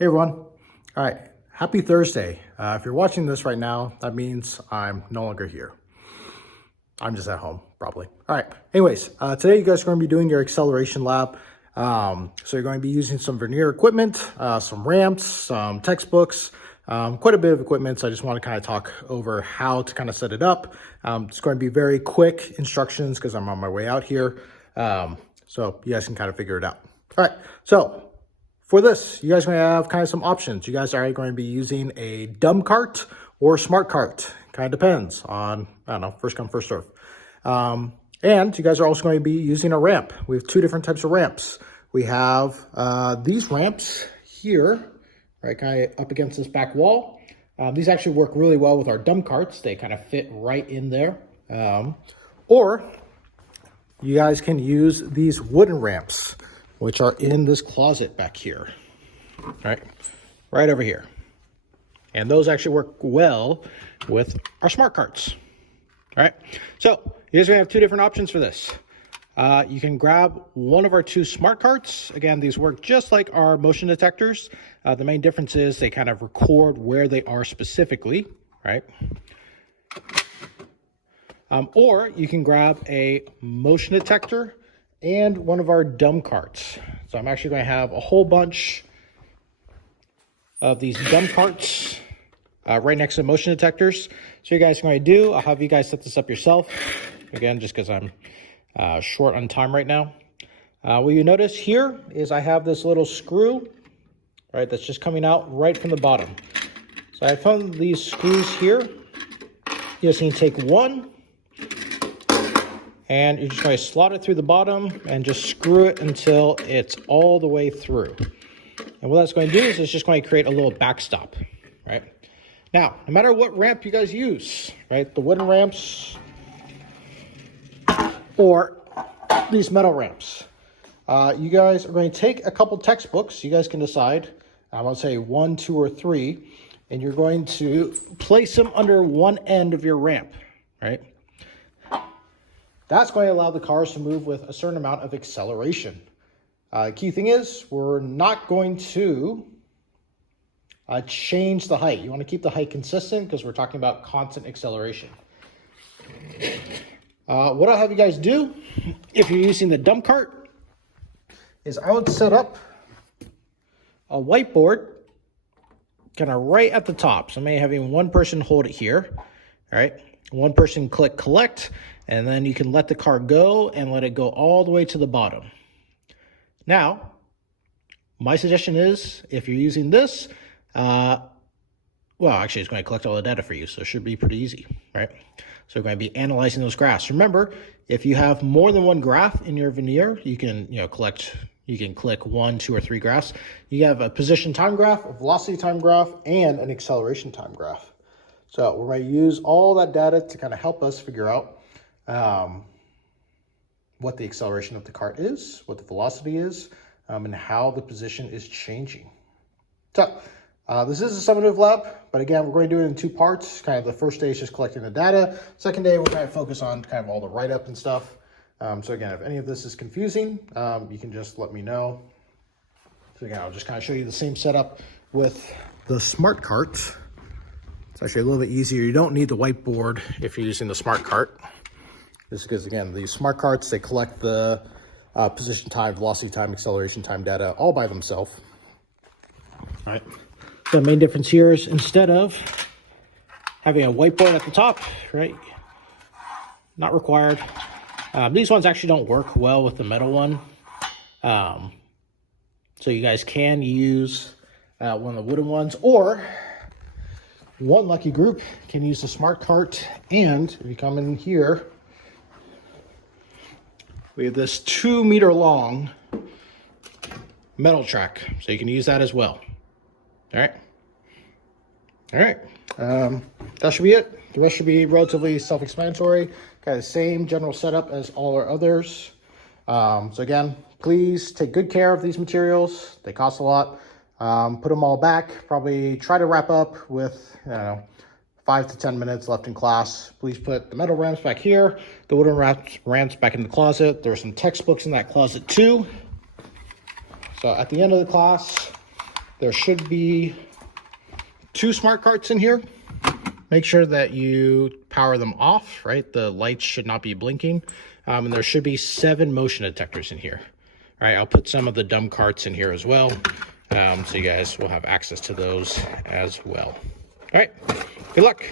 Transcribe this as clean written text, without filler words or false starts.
Hey everyone. All right, happy Thursday. If you're watching this right now, that means I'm no longer here. I'm just at home, probably. All right, anyways, today you guys are going to be doing your acceleration lab. So you're going to be using some vernier equipment, some ramps, some textbooks, quite a bit of equipment. So I just want to kind of talk over how to kind of set it up. It's going to be very quick instructions because I'm on my way out here. So you guys can kind of figure it out. All right, so for this, you guys are going to have kind of some options. You guys are going to be using a dumb cart or smart cart. Kind of depends on, I don't know, first come, first serve. And you guys are also going to be using a ramp. We have two different types of ramps. We have these ramps here, right, kind of up against this back wall. These actually work really well with our dumb carts. They kind of fit right in there. Or you guys can use these wooden ramps, which are in this closet back here, right over here. And those actually work well with our smart carts. All right, so you guys are gonna have two different options for this. You can grab one of our two smart carts. Again, these work just like our motion detectors. The main difference is they kind of record where they are specifically, right? Or you can grab a motion detector and one of our dumb carts. So I'm actually going to have a whole bunch of these dumb carts right next to motion detectors. So you guys are going to do, I'll have you guys set this up yourself. Again, just because I'm short on time right now. What you notice here is I have this little screw, right, that's just coming out right from the bottom. So I found these screws here. You just need to take one, and you're just going to slot it through the bottom and just screw it until it's all the way through. And what that's going to do is it's just going to create a little backstop, right? Now, no matter what ramp you guys use, right, the wooden ramps or these metal ramps, you guys are going to take a couple textbooks. You guys can decide, I want to say 1, 2, or 3, and you're going to place them under one end of your ramp, right? That's going to allow the cars to move with a certain amount of acceleration. Key thing is, we're not going to change the height. You want to keep the height consistent because we're talking about constant acceleration. What I'll have you guys do, if you're using the dumb cart, is I would set up a whiteboard kind of right at the top. So maybe having one person hold it here, all right? One person click collect, and then you can let the car go and let it go all the way to the bottom. Now, my suggestion is if you're using this, well, actually it's going to collect all the data for you, so it should be pretty easy, right? So we're going to be analyzing those graphs. Remember, if you have more than one graph in your vernier, you can, you can click 1, 2, or 3 graphs. You have a position time graph, a velocity time graph, and an acceleration time graph. So we're going to use all that data to kind of help us figure out what the acceleration of the cart is, what the velocity is, and how the position is changing. So this is a summative lab, but again, we're going to do it in 2 parts. Kind of the first day is just collecting the data. Second day, we're going to focus on kind of all the write-up and stuff. So again, if any of this is confusing, you can just let me know. So again, I'll just kind of show you the same setup with the smart cart. It's actually a little bit easier. You don't need the whiteboard if you're using the smart cart. This is because, again, these smart carts, they collect the position time, velocity time, acceleration time data all by themselves. All right. The main difference here is instead of having a whiteboard at the top, right, not required. These ones actually don't work well with the metal one. So you guys can use one of the wooden ones, or one lucky group can use the smart cart. And if you come in here, we have this 2-meter long metal track, so you can use that as well. All right. That should be it. The rest should be relatively self-explanatory. Got the same general setup as all our others. So again, please take good care of these materials. They cost a lot. Put them all back. Probably try to wrap up with, 5 to 10 minutes left in class. Please put the metal ramps back here, the wooden ramps back in the closet. There's some textbooks in that closet too. So at the end of the class, There should be 2 smart carts in here. Make sure that you power them off, right? The lights should not be blinking. And there should be 7 motion detectors in here. All right, I'll put some of the dumb carts in here as well. So you guys will have access to those as well. All right, good luck.